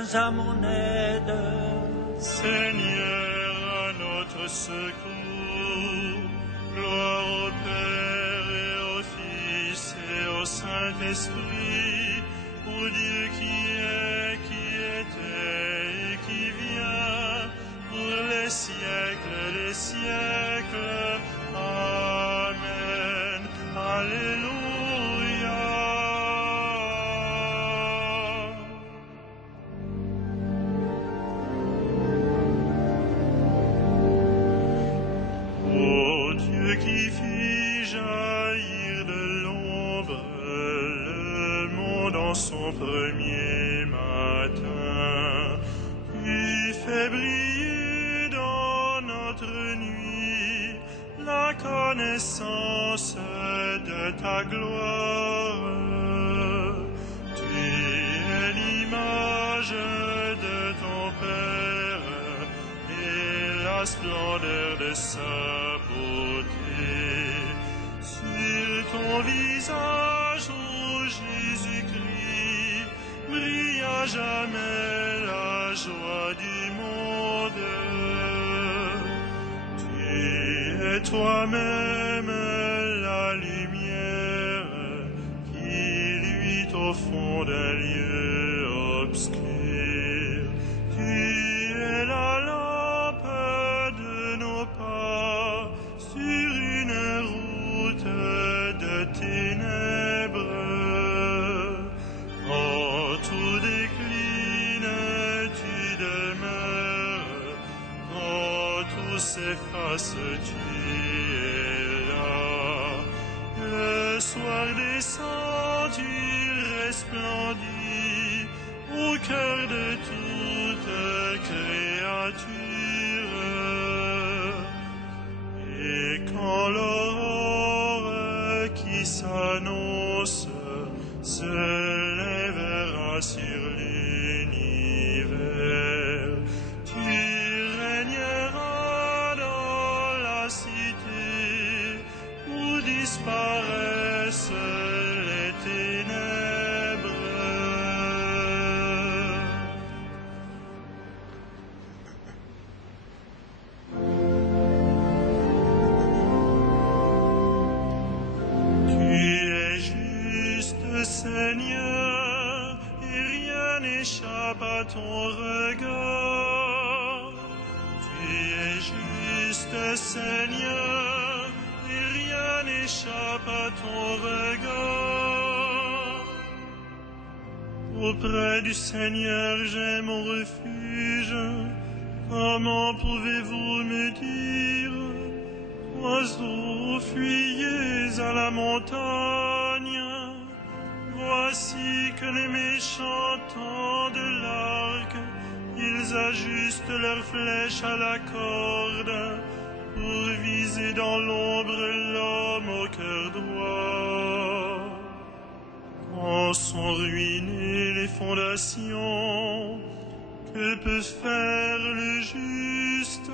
viens à mon aide. Seigneur, à notre secours. Gloire au Père et au Fils et au Saint-Esprit, au Dieu qui est, qui était et qui vient, pour les siècles des siècles. Amen. Alléluia. Ô Dieu qui fit jaillir de l'ombre le monde en son premier matin, tu fais briller dans notre nuit la connaissance de ta gloire. Tu es l'image de ton Père et la splendeur de sa beauté. Sur ton visage, ô Jésus-Christ, brille à jamais la joie du monde. Tu es toi-même la lumière qui luit au fond d'un lieu obscur. Tu es la lampe de nos pas sur une route de ténèbres. Quand tout décline, tu demeures. Quand tout s'efface, tu es là. Le soir descend, tu resplendis au cœur de toute créature. Et quand l'aurore qui s'annonce se lèvera sur l'univers, tu régneras dans la cité où disparaissent les ténèbres. Seigneur, et rien n'échappe à ton regard. Tu es juste, Seigneur, et rien n'échappe à ton regard. Auprès du Seigneur, j'ai mon refuge. Comment pouvez-vous me dire, oiseaux, fuyez à la montagne? Voici que les méchants tendent l'arc, ils ajustent leurs flèches à la corde, pour viser dans l'ombre l'homme au cœur droit. Quand sont ruinées les fondations, que peut faire le juste?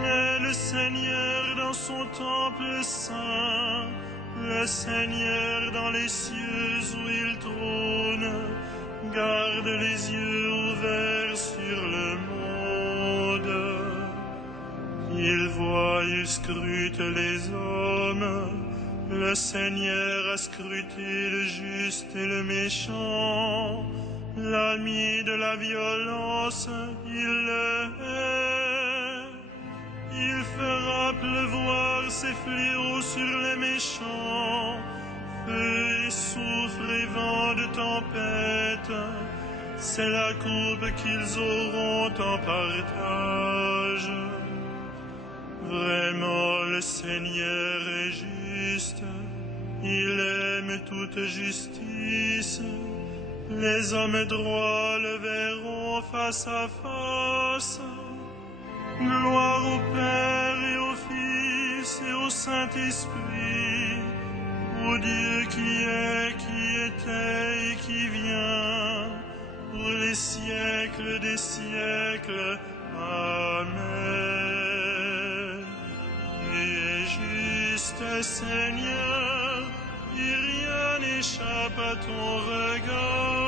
Mais le Seigneur dans son temple saint, le Seigneur dans les cieux où il trône, garde les yeux ouverts sur le monde. Il voit, il scrute les hommes. Le Seigneur a scruté le juste et le méchant. L'ami de la violence, il le hait. Il fera pleuvoir ses fléaux sur les méchants, feu et soufre et vent de tempête, c'est la coupe qu'ils auront en partage. Vraiment, le Seigneur est juste, il aime toute justice, les hommes droits le verront face à face. Gloire au Père et au Fils et au Saint-Esprit, au Dieu qui est, qui était et qui vient, pour les siècles des siècles. Amen. Tu es juste, Seigneur, et rien n'échappe à ton regard.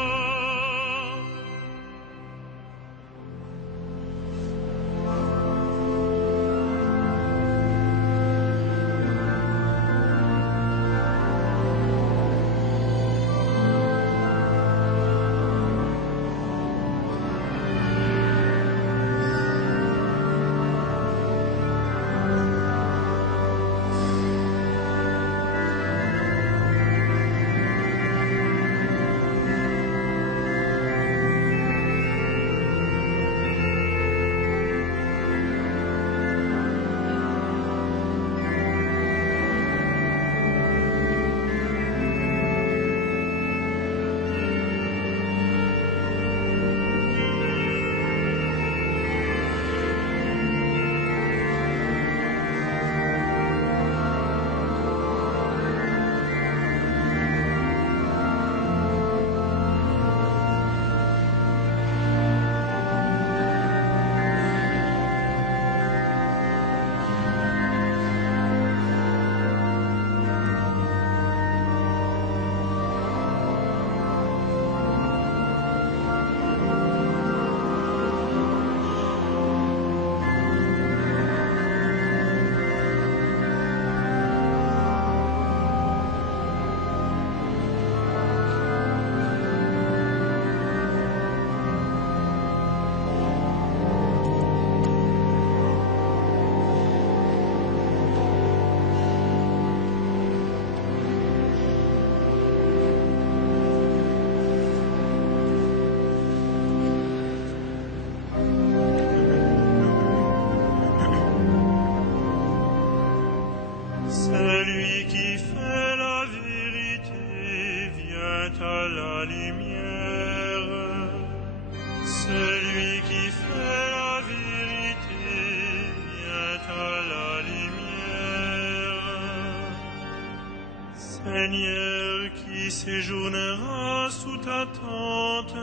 Seigneur, qui séjournera sous ta tente,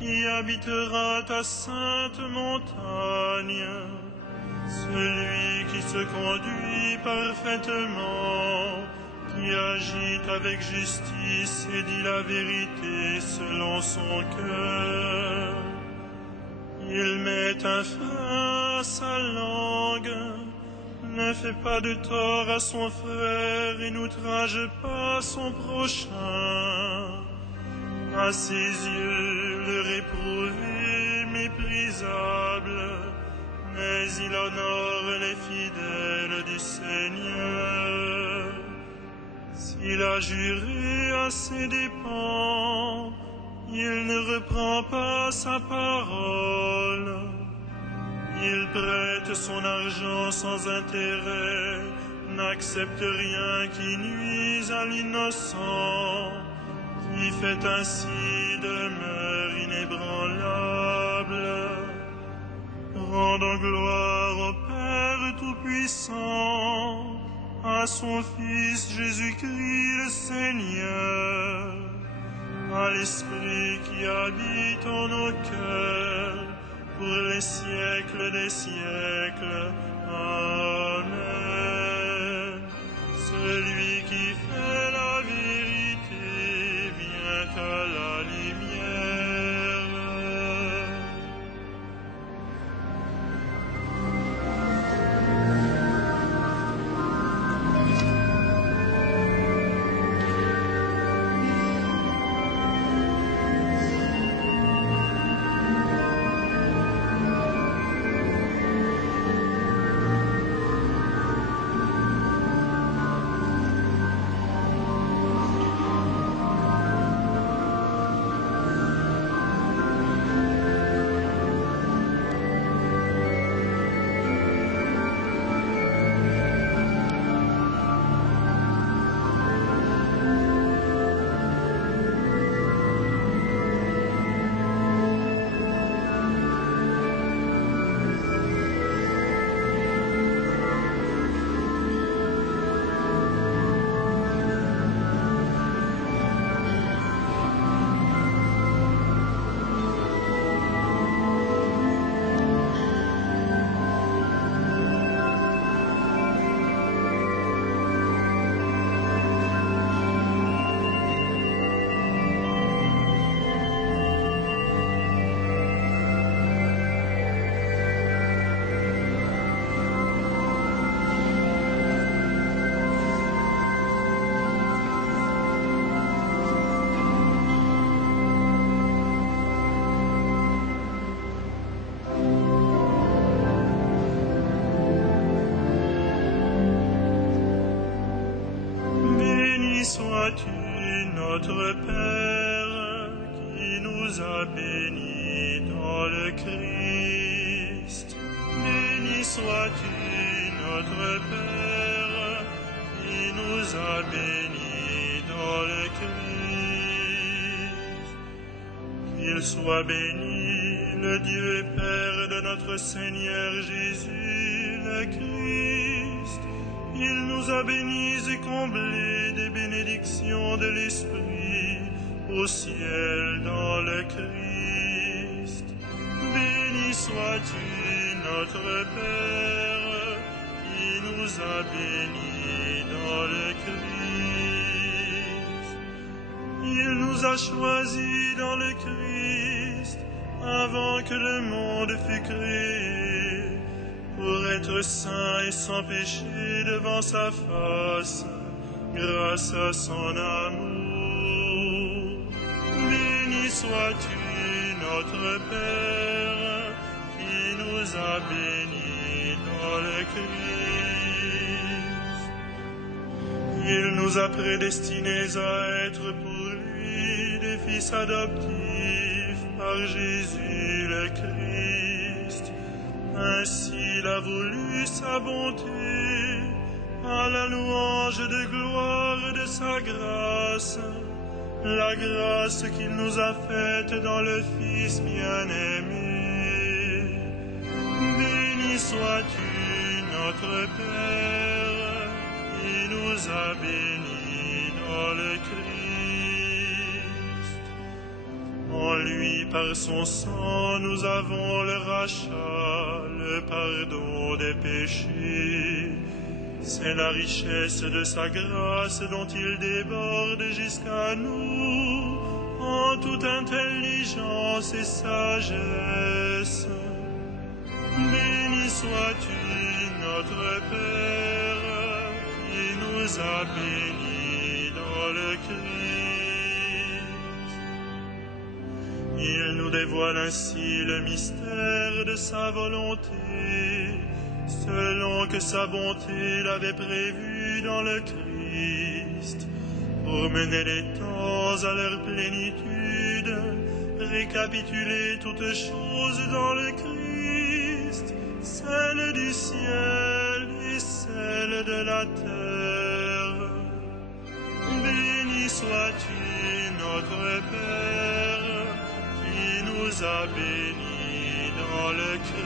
qui habitera ta sainte montagne, celui qui se conduit parfaitement, qui agit avec justice et dit la vérité selon son cœur. Il met un frein à sa langue, ne fait pas de tort à son frère et n'outrage pas son prochain. À ses yeux, le réprouvé méprisable, mais il honore les fidèles du Seigneur. S'il a juré à ses dépens, il ne reprend pas sa parole. Il prête son argent sans intérêt, n'accepte rien qui nuise à l'innocent, qui fait ainsi demeure inébranlable. Rendons gloire au Père Tout-Puissant, à son Fils Jésus-Christ le Seigneur, à l'Esprit qui habite en nos cœurs, pour les siècles des siècles. Amen. Celui qui fait la vérité vient à la lumière. Sois-tu notre Père qui nous a bénis dans le Christ. Béni sois-tu notre Père qui nous a bénis dans le Christ. Qu'il soit béni le Dieu et Père de notre Seigneur Jésus le Christ. Il nous a bénis et comblés des bénédictions de l'Esprit au ciel dans le Christ. Béni sois-tu notre Père qui nous a bénis dans le Christ. Il nous a choisis dans le Christ avant que le monde fût créé, pour être saints et sans péché devant sa face, grâce à son amour. Béni sois-tu notre Père, qui nous a bénis dans le Christ. Il nous a prédestinés à être pour lui des fils adoptifs par Jésus le Christ. Ainsi il a voulu sa bonté, à la louange de gloire de sa grâce, la grâce qu'il nous a faite dans le Fils bien-aimé. Béni sois-tu notre Père, qui nous a bénis dans le Christ. En lui, par son sang, nous avons le rachat, le pardon des péchés. C'est la richesse de sa grâce dont il déborde jusqu'à nous, en toute intelligence et sagesse. Béni sois-tu, notre Père, qui nous a bénis dans le Christ. Il nous dévoile ainsi le mystère de sa volonté, selon que sa bonté l'avait prévu dans le Christ, pour mener les temps à leur plénitude, récapituler toutes choses dans le Christ, celle du ciel et celle de la terre. Béni sois-tu, notre Père, qui nous a bénis dans le Christ.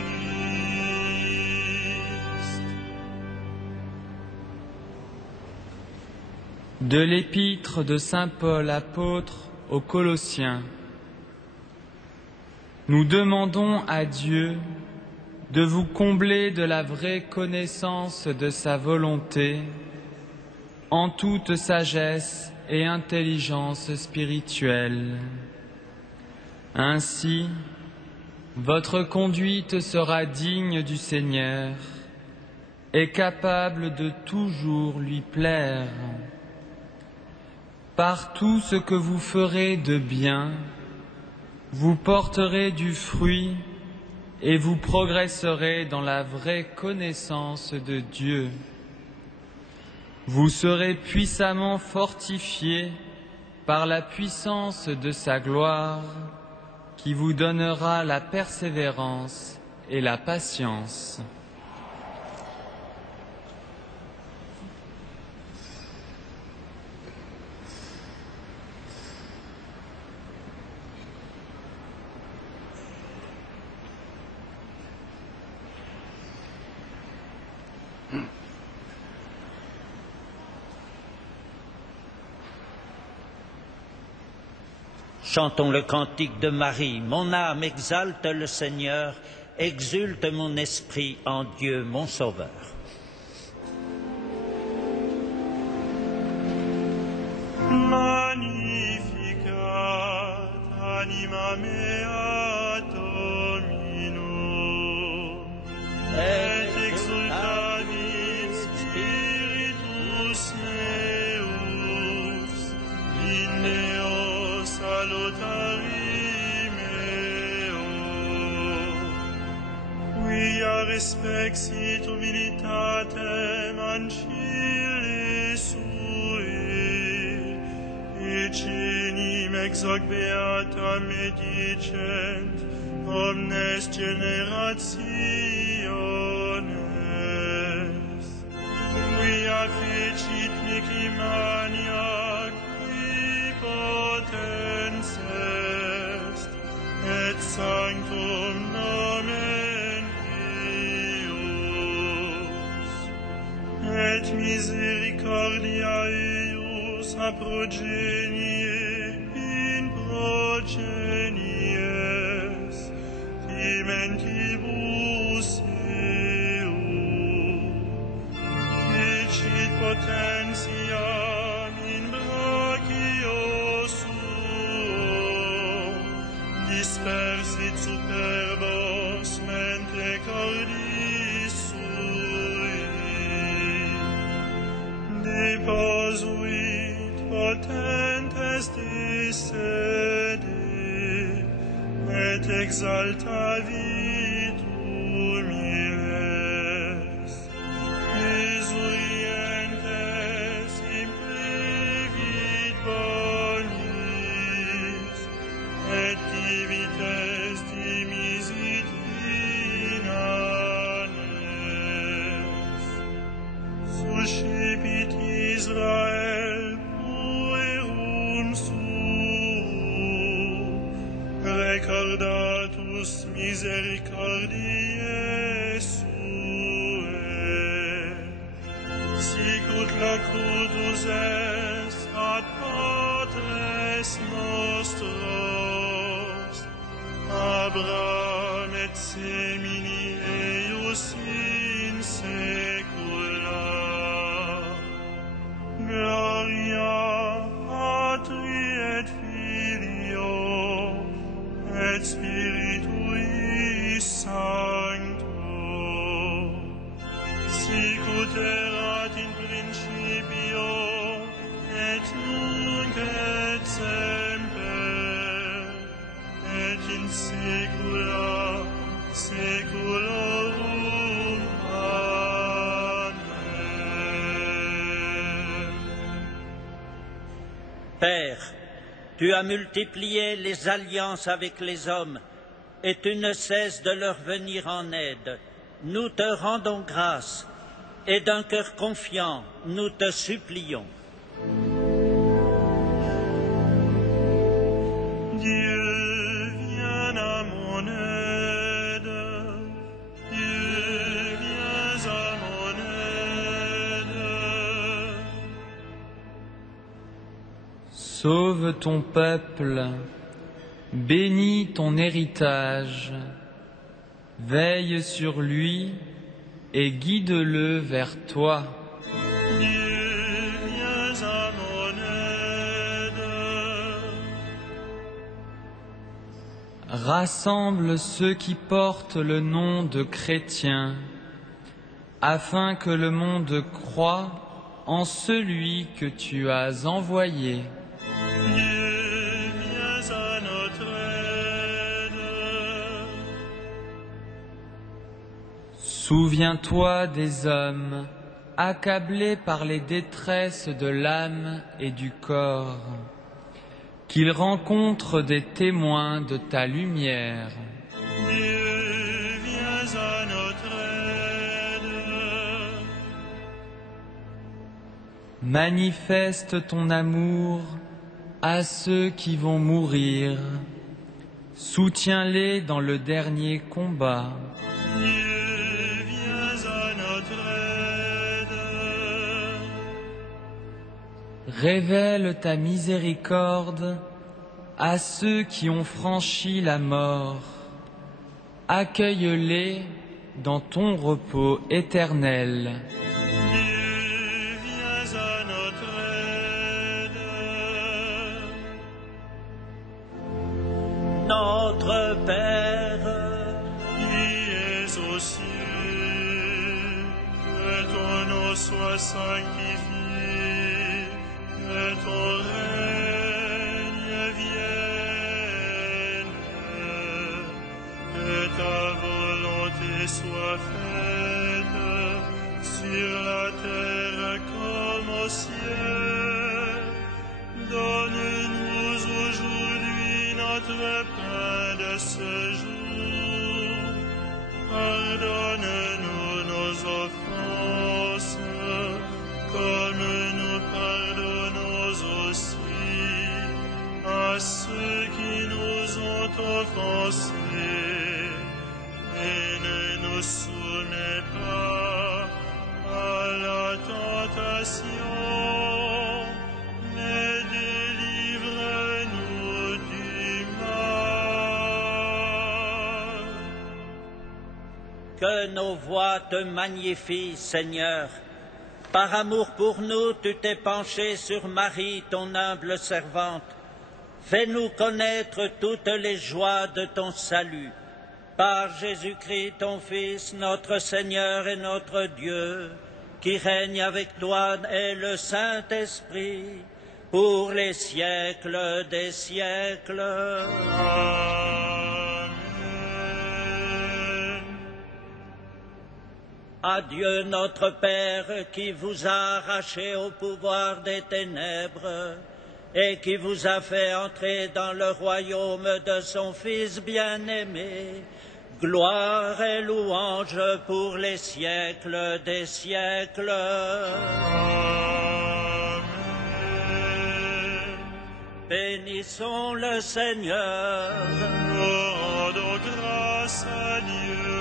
De l'épître de saint Paul apôtre aux Colossiens. Nous demandons à Dieu de vous combler de la vraie connaissance de sa volonté en toute sagesse et intelligence spirituelle. Ainsi, votre conduite sera digne du Seigneur et capable de toujours lui plaire. Par tout ce que vous ferez de bien, vous porterez du fruit et vous progresserez dans la vraie connaissance de Dieu. Vous serez puissamment fortifiés par la puissance de sa gloire qui vous donnera la persévérance et la patience. Chantons le cantique de Marie. Mon âme exalte le Seigneur, exulte mon esprit en Dieu mon Sauveur. Magnificat anima mea Domino, et exultavit spiritus meus, in Deo salutari meo. Quia respexit humilitatem ancille sue, cenim ex hoc beata medicent omnes generationes. Quia fecit mihi mania qui potens est, et sanctum nomen eius, et misericordia eius a progenie in progenies, timentibus eu, ecit potentiam in brachio suo, dispersit superbos mente cordis sui, deposuit potentes de sede, et exaltavit humiles, exurientes implevit bonis, et divites dimisit inanes. Suscipit Israel puerum suum, recordatus misericordiae suae, sicut locutus est ad patres nostros, Abraham et semini eius in saecula. Gloria Patri et Filio et Spiritui Sancto, sic ut erat in principio et nunc et semper et in saecula saeculorum. Amen. Père, tu as multiplié les alliances avec les hommes et tu ne cesses de leur venir en aide. Nous te rendons grâce et d'un cœur confiant, nous te supplions. Dieu, viens à mon aide. Dieu, viens à mon aide. Sauve ton peuple, bénis ton héritage, veille sur lui et guide-le vers toi. Dieu, viens à mon aide. Rassemble ceux qui portent le nom de chrétiens, afin que le monde croie en celui que tu as envoyé. Dieu, viens à notre aide. Souviens-toi des hommes accablés par les détresses de l'âme et du corps, qu'ils rencontrent des témoins de ta lumière. Dieu, viens à notre aide. Manifeste ton amour à ceux qui vont mourir. Soutiens-les dans le dernier combat. Dieu, viens à notre aide. Révèle ta miséricorde à ceux qui ont franchi la mort. Accueille-les dans ton repos éternel. Dieu, viens à notre aide. Notre Père, Qui es aux cieux, que ton nom soit sanctifié, que ton règne vienne, que ta volonté soit faite sur la terre comme au ciel. Donne-nous aujourd'hui notre pain de ce jour. Pardonne-nous nos offenses, comme nous pardonnons aussi à ceux qui nous ont offensés. Et ne nous soumets pas à la tentation, mais délivre-nous du mal. que nos voix te magnifient, Seigneur. Par amour pour nous, tu t'es penché sur Marie, ton humble servante. Fais-nous connaître toutes les joies de ton salut. Par Jésus-Christ, ton Fils, notre Seigneur et notre Dieu, qui règne avec toi et le Saint-Esprit, pour les siècles des siècles. Amen. Adieu notre Père qui vous a arraché au pouvoir des ténèbres et qui vous a fait entrer dans le royaume de son Fils bien-aimé. Gloire et louange pour les siècles des siècles. Amen. Bénissons le Seigneur. Rendons grâce à Dieu.